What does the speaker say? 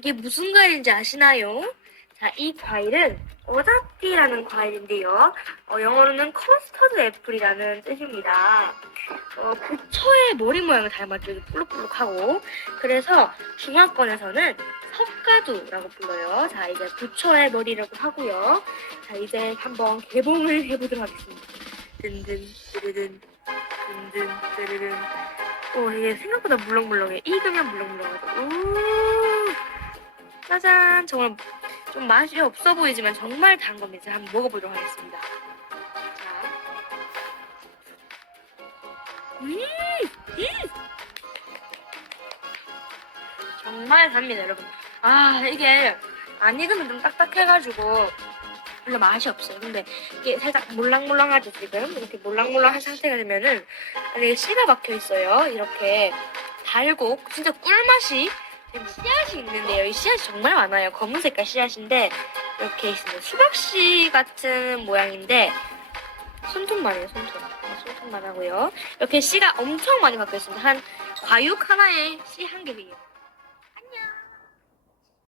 이게 무슨 과일인지 아시나요? 자, 이 과일은 어자띠라는 과일인데요. 어, 영어로는 커스터드 애플이라는 뜻입니다. 어, 부처의 머리 모양을 닮았죠. 볼록볼록하고. 그래서 중화권에서는 석가두라고 불러요. 자, 이제 부처의 머리라고 하고요. 자, 이제 한번 개봉을 해보도록 하겠습니다. 든든, 뜨르든, 든든, 뜨르든. 오, 이게 생각보다 물렁물렁해. 익으면 물렁물렁하죠. 우 짜잔. 정말 좀 맛이 없어 보이지만 정말 단 겁니다. 제가 한번 먹어보도록 하겠습니다. 자. 음! 음! 정말 답니다, 여러분. 아, 이게 안 익으면 좀 딱딱해가지고 별로 맛이 없어요. 근데 이게 살짝 몰랑몰랑하죠, 지금? 이렇게 몰랑몰랑한 상태가 되면은 안에 씨가 박혀 있어요. 이렇게 달고 진짜 꿀맛이 지금 씨앗이 있는데요. 이 씨앗이 정말 많아요. 검은 색깔 씨앗인데 이렇게 있습니다. 수박씨 같은 모양인데 손톱만해요, 손톱. 네, 손톱만 하고요. 이렇게 씨가 엄청 많이 박혀 있습니다. 한 과육 하나에 씨 한개 비해요.